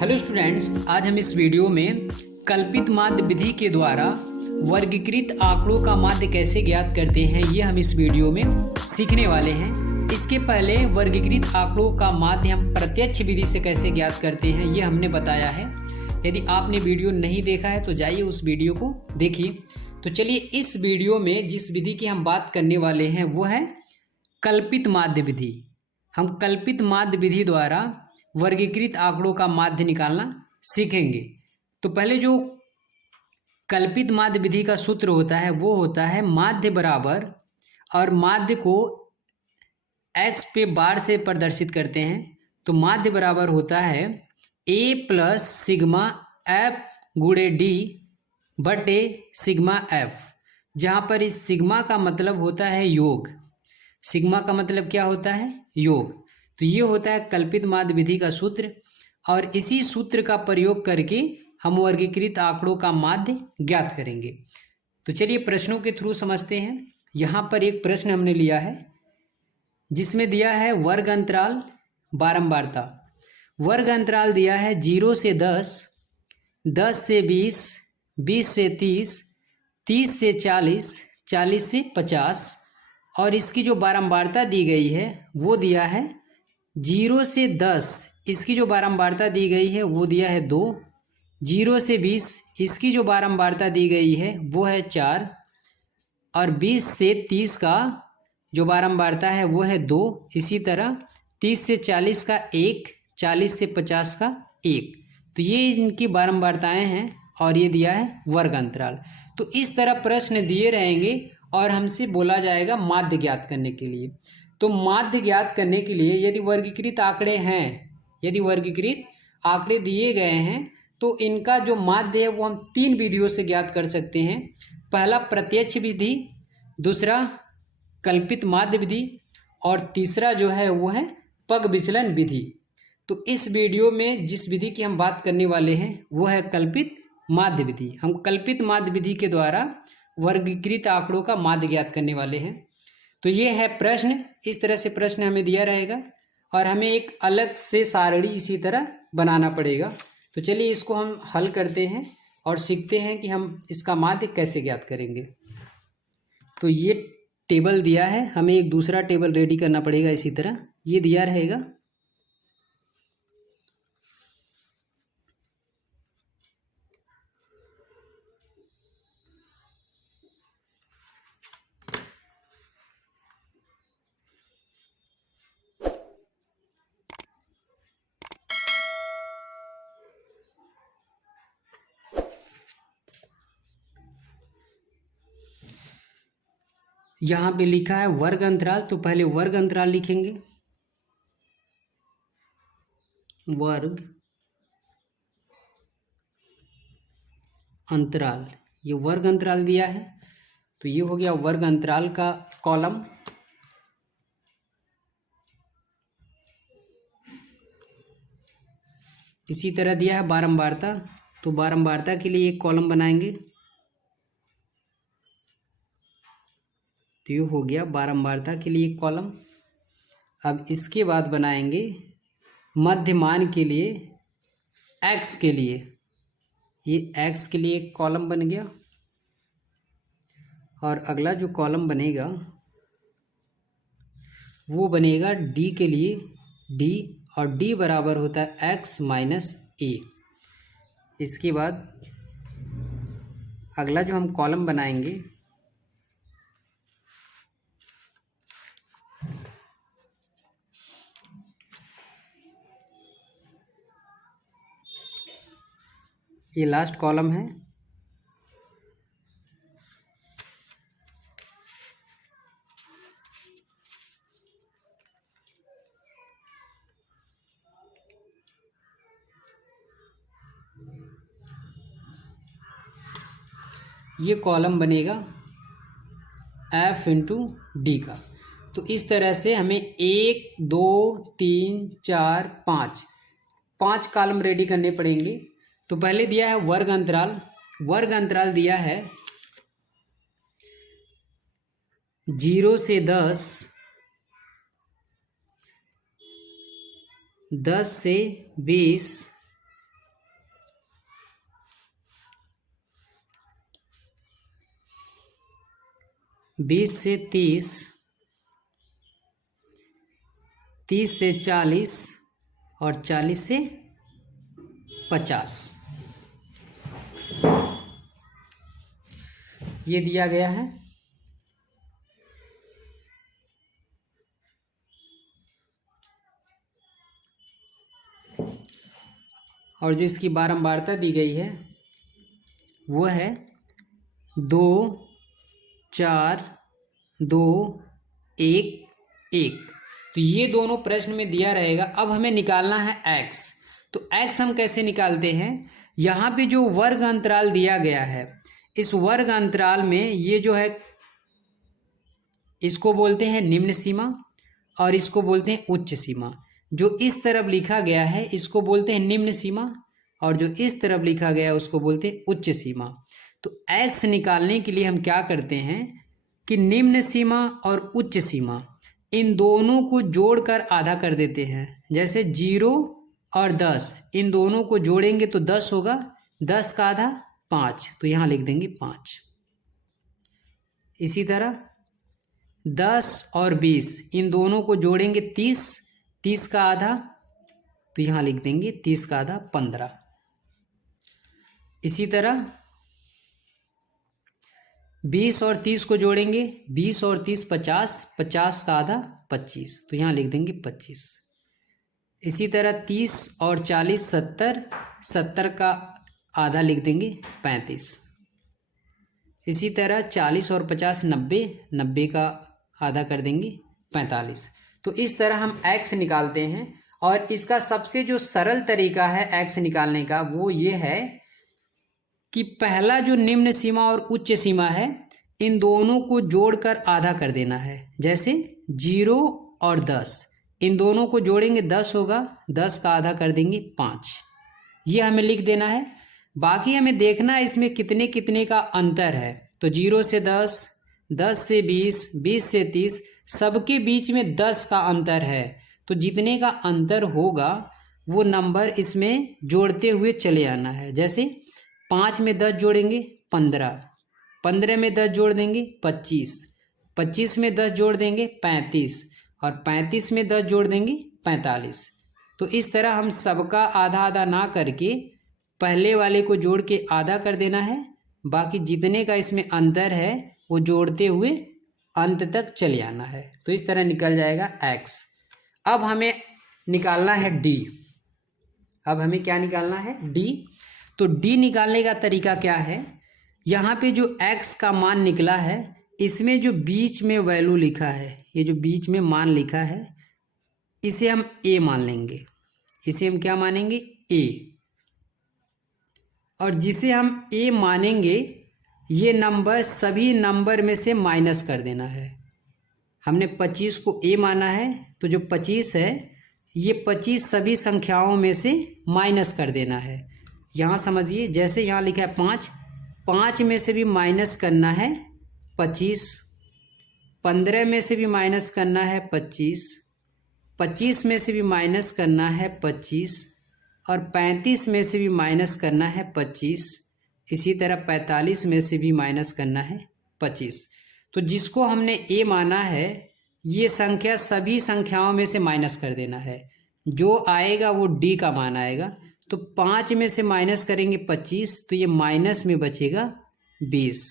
Hello students, आज हम इस वीडियो में कल्पित माध्य विधि के द्वारा वर्गीकृत आंकड़ों का माध्य कैसे ज्ञात करते हैं, ये हम इस वीडियो में सीखने वाले हैं। इसके पहले वर्गीकृत आंकड़ों का माध्य हम प्रत्यक्ष विधि से कैसे ज्ञात करते हैं, ये हमने बताया है। यदि आपने वीडियो नहीं देखा है तो जाइए उस वीडियो को देखिए। तो चलिए, इस वीडियो में जिस विधि की हम बात करने वाले हैं वो है कल्पित माध्य विधि। हम कल्पित माध्य विधि द्वारा वर्गीकृत आंकड़ों का माध्य निकालना सीखेंगे। तो पहले जो कल्पित माध्य विधि का सूत्र होता है वो होता है माध्य बराबर, और माध्य को x पे बार से प्रदर्शित करते हैं। तो माध्य बराबर होता है a प्लस सिग्मा एफ गुणे डी बटे सिग्मा एफ, जहाँ पर इस सिग्मा का मतलब होता है योग। सिग्मा का मतलब क्या होता है? योग। तो ये होता है कल्पित माध्य विधि का सूत्र, और इसी सूत्र का प्रयोग करके हम वर्गीकृत आंकड़ों का माध्य ज्ञात करेंगे। तो चलिए प्रश्नों के थ्रू समझते हैं। यहाँ पर एक प्रश्न हमने लिया है जिसमें दिया है वर्ग अंतराल बारंबारता। वर्ग अंतराल दिया है 0 से 10, 10 से 20, 20 से 30, 30 से 40, 40 से 50, और इसकी जो बारंबारता दी गई है वो दिया है 0 से 10, इसकी जो बारंबारता दी गई है वो दिया है 2, 0 से 20, इसकी जो बारंबारता दी गई है वो है 4, और 20 से 30 का जो बारंबारता है वो है 2, इसी तरह 30 से 40 का 1, 40 से 50 का 1। तो ये इनकी बारंबारताएं हैं और ये दिया है वर्ग अंतराल। तो इस तरह प्रश्न दिए रहेंगे और हमसे बोला जाएगा माध्य ज्ञात करने के लिए। तो माध्य ज्ञात करने के लिए यदि वर्गीकृत आंकड़े हैं, यदि वर्गीकृत आंकड़े दिए गए हैं तो इनका जो माध्य है वो हम 3 विधियों से ज्ञात कर सकते हैं। पहला प्रत्यक्ष विधि, दूसरा कल्पित माध्य विधि, और तीसरा जो है वो है पग विचलन विधि। तो इस वीडियो में जिस विधि की हम बात करने वाले हैं वो है कल्पित माध्य विधि। हम कल्पित माध्य विधि के द्वारा वर्गीकृत आंकड़ों का माध्य ज्ञात करने वाले हैं। तो ये है प्रश्न। इस तरह से प्रश्न हमें दिया रहेगा और हमें एक अलग से सारणी इसी तरह बनाना पड़ेगा। तो चलिए इसको हम हल करते हैं और सीखते हैं कि हम इसका माध्य कैसे ज्ञात करेंगे। तो ये टेबल दिया है, हमें एक दूसरा टेबल रेडी करना पड़ेगा। इसी तरह ये दिया रहेगा। यहाँ पे लिखा है वर्ग अंतराल, तो पहले वर्ग अंतराल लिखेंगे। वर्ग अंतराल, ये वर्ग अंतराल दिया है तो ये हो गया वर्ग अंतराल का कॉलम। इसी तरह दिया है बारंबारता, तो बारंबारता के लिए एक कॉलम बनाएंगे। तो ये हो गया बारंबारता के लिए एक कॉलम। अब इसके बाद बनाएंगे मध्यमान के लिए, x के लिए। ये x के लिए एक कॉलम बन गया, और अगला जो कॉलम बनेगा वो बनेगा d के लिए, d, और d बराबर होता है x माइनस a। इसके बाद अगला जो हम कॉलम बनाएंगे ये लास्ट कॉलम है। ये कॉलम बनेगा f इंटू डी का। तो इस तरह से हमें 1, 2, 3, 4, 5 कॉलम रेडी करने पड़ेंगे। तो पहले दिया है वर्ग अंतराल। वर्ग अंतराल दिया है 0 से 10, 10 से 20, 20 से 30, 30 से 40 और 40 से 50 ये दिया गया है। और जो इसकी बारंबारता दी गई है वो है 2, 4, 2, 1, 1। तो ये दोनों प्रश्न में दिया रहेगा। अब हमें निकालना है x। तो x हम कैसे निकालते हैं? यहाँ पे जो वर्ग अंतराल दिया गया है, इस वर्ग अंतराल में ये जो है इसको बोलते हैं निम्न सीमा और इसको बोलते हैं उच्च सीमा। जो इस तरफ लिखा गया है इसको बोलते हैं निम्न सीमा और जो इस तरफ लिखा गया है उसको बोलते हैं उच्च सीमा। तो x निकालने के लिए हम क्या करते हैं कि निम्न सीमा और उच्च सीमा इन दोनों को जोड़कर आधा कर देते हैं। जैसे 0 और 10 इन दोनों को जोड़ेंगे तो 10 होगा, 10 का आधा 5, तो यहाँ लिख देंगे 5। इसी तरह 10 और 20 इन दोनों को जोड़ेंगे 30, 30 का आधा, तो यहाँ लिख देंगे 30 का आधा 15। इसी तरह 20 और 30 को जोड़ेंगे, 20 और 30 50, 50 का आधा 25, तो यहाँ लिख देंगे 25। इसी तरह 30 और 40 70, 70 का आधा लिख देंगे 35। इसी तरह 40 और 50 90, 90 का आधा कर देंगे 45। तो इस तरह हम x निकालते हैं। और इसका सबसे जो सरल तरीका है x निकालने का वो ये है कि पहला जो निम्न सीमा और उच्च सीमा है इन दोनों को जोड़कर आधा कर देना है। जैसे 0 और 10 इन दोनों को जोड़ेंगे 10 होगा, 10 का आधा कर देंगे 5, ये हमें लिख देना है। बाकी हमें देखना है इसमें कितने कितने का अंतर है। तो 0 से 10, 10 से 20, 20 से 30 सबके बीच में 10 का अंतर है। तो जितने का अंतर होगा वो नंबर इसमें जोड़ते हुए चले आना है। जैसे 5 में 10 जोड़ेंगे 15, 15 में 10 जोड़ देंगे 25, 25 में 10 जोड़ देंगे 35 और 35 में 10 जोड़ देंगे 45। तो इस तरह हम सबका आधा आधा ना करके पहले वाले को जोड़ के आधा कर देना है। बाकी जितने का इसमें अंतर है वो जोड़ते हुए अंत तक चले आना है। तो इस तरह निकल जाएगा x। अब हमें निकालना है d। अब हमें क्या निकालना है? d। तो d निकालने का तरीका क्या है? यहाँ पे जो x का मान निकला है इसमें जो बीच में वैल्यू लिखा है, ये जो बीच में मान लिखा है इसे हम a मान लेंगे। इसे हम क्या मानेंगे? a। और जिसे हम a मानेंगे ये नंबर सभी नंबर में से माइनस कर देना है। हमने 25 को a माना है तो जो 25 है ये 25 सभी संख्याओं में से माइनस कर देना है। यहाँ समझिए, जैसे यहाँ लिखा है 5, 5 में से भी माइनस करना है 25, 15 में से भी माइनस करना है 25, 25 में से भी माइनस करना है 25 और 35 में से भी माइनस करना है 25। इसी तरह 45 में से भी माइनस करना है 25। तो जिसको हमने a माना है ये संख्या सभी संख्याओं में से माइनस कर देना है। जो आएगा वो d का मान आएगा। तो 5 में से माइनस करेंगे 25 तो ये माइनस में बचेगा 20।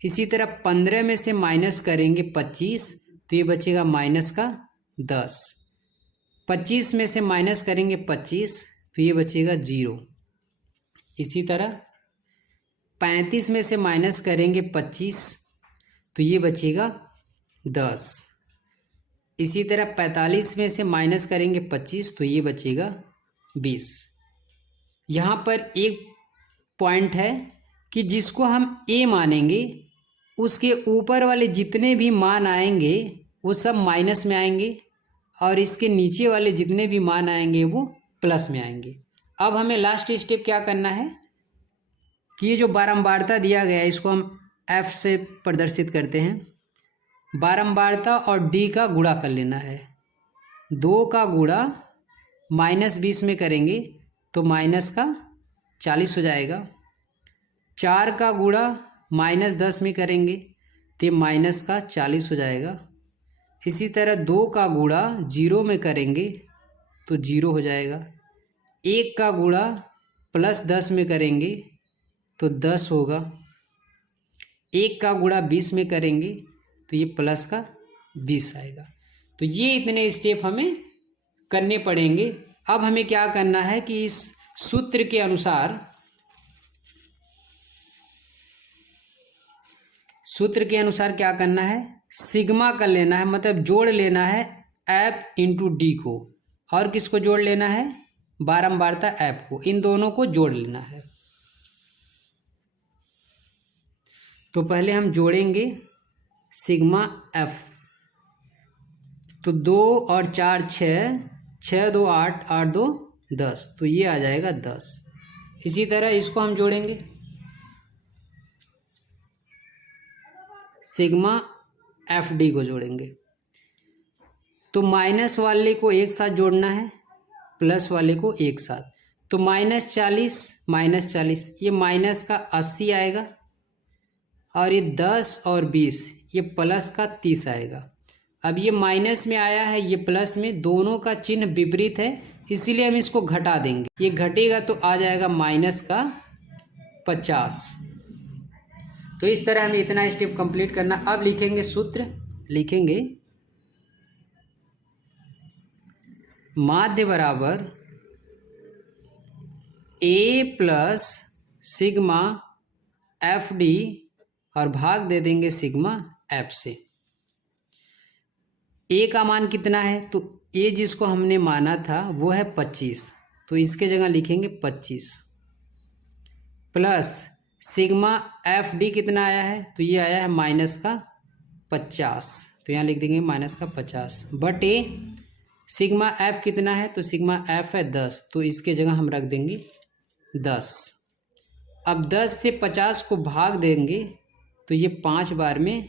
इसी तरह 15 में से माइनस करेंगे 25 तो ये बचेगा माइनस का 10। 25 में से माइनस करेंगे 25 तो ये बचेगा 0। इसी तरह 35 में से माइनस करेंगे 25 तो ये बचेगा 10। इसी तरह 45 में से माइनस करेंगे 25 तो ये बचेगा 20। यहाँ पर एक पॉइंट है कि जिसको हम a मानेंगे उसके ऊपर वाले जितने भी मान आएंगे वो सब माइनस में आएंगे और इसके नीचे वाले जितने भी मान आएंगे वो प्लस में आएंगे। अब हमें लास्ट स्टेप क्या करना है कि ये जो बारंबारता दिया गया है इसको हम f से प्रदर्शित करते हैं। बारंबारता और d का गुणा कर लेना है। 2 का गुणा -20 में करेंगे तो माइनस का 40 हो जाएगा। 4 का गुणा -10 में करेंगे तो ये माइनस का 40 हो जाएगा। इसी तरह 2 का गुणा 0 में करेंगे तो 0 हो जाएगा। 1 का गुणा प्लस 10 में करेंगे तो 10 होगा। 1 का गुणा 20 में करेंगे तो ये प्लस का 20 आएगा। तो ये इतने स्टेप हमें करने पड़ेंगे। अब हमें क्या करना है कि इस सूत्र के अनुसार क्या करना है, सिग्मा कर लेना है, मतलब जोड़ लेना है एफ इंटू डी को। और किसको जोड़ लेना है, बारंबारता एफ को। इन दोनों को जोड़ लेना है। तो पहले हम जोड़ेंगे सिग्मा एफ। तो 2 और 4 6, 6 2 8, 8 2 10, तो ये आ जाएगा 10। इसी तरह इसको हम जोड़ेंगे सिग्मा एफ डी को जोड़ेंगे। तो माइनस वाले को एक साथ जोड़ना है, प्लस वाले को एक साथ। तो -40 ये माइनस का 80 आएगा, और ये 10 और 20 ये प्लस का 30 आएगा। अब ये माइनस में आया है, ये प्लस में, दोनों का चिन्ह विपरीत है, इसीलिए हम इसको घटा देंगे। ये घटेगा तो आ जाएगा माइनस का 50। तो इस तरह हमें इतना स्टेप कंप्लीट करना। अब लिखेंगे सूत्र, लिखेंगे माध्य बराबर A plus sigma F D और भाग दे देंगे सिग्मा एफ से। ए का मान कितना है, तो ए जिसको हमने माना था वो है 25, तो इसके जगह लिखेंगे 25 प्लस सिग्मा एफ डी कितना आया है, तो ये आया है माइनस का 50, तो यहाँ लिख देंगे माइनस का 50 बटे सिग्मा एफ कितना है, तो सिग्मा एफ है 10, तो इसके जगह हम रख देंगे 10। अब 10 से 50 को भाग देंगे तो ये 5 बार में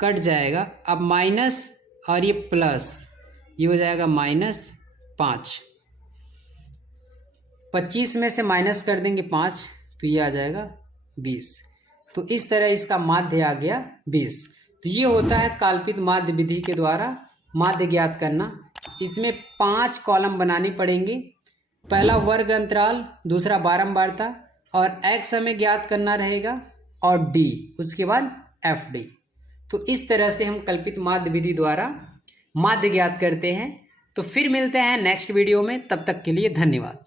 कट जाएगा। अब माइनस और ये प्लस, ये हो जाएगा -5। 25 में से माइनस कर देंगे 5, तो ये आ जाएगा 20। तो इस तरह इसका माध्य आ गया 20। तो ये होता है कल्पित माध्य विधि के द्वारा माध्य ज्ञात करना। इसमें 5 कॉलम बनाने पड़ेंगे। पहला वर्ग अंतराल, दूसरा बारंबारता, और x हमें ज्ञात करना रहेगा, और d, उसके बाद एफ डी। तो इस तरह से हम कल्पित माध्य विधि द्वारा माध्य ज्ञात करते हैं। तो फिर मिलते हैं नेक्स्ट वीडियो में, तब तक के लिए धन्यवाद।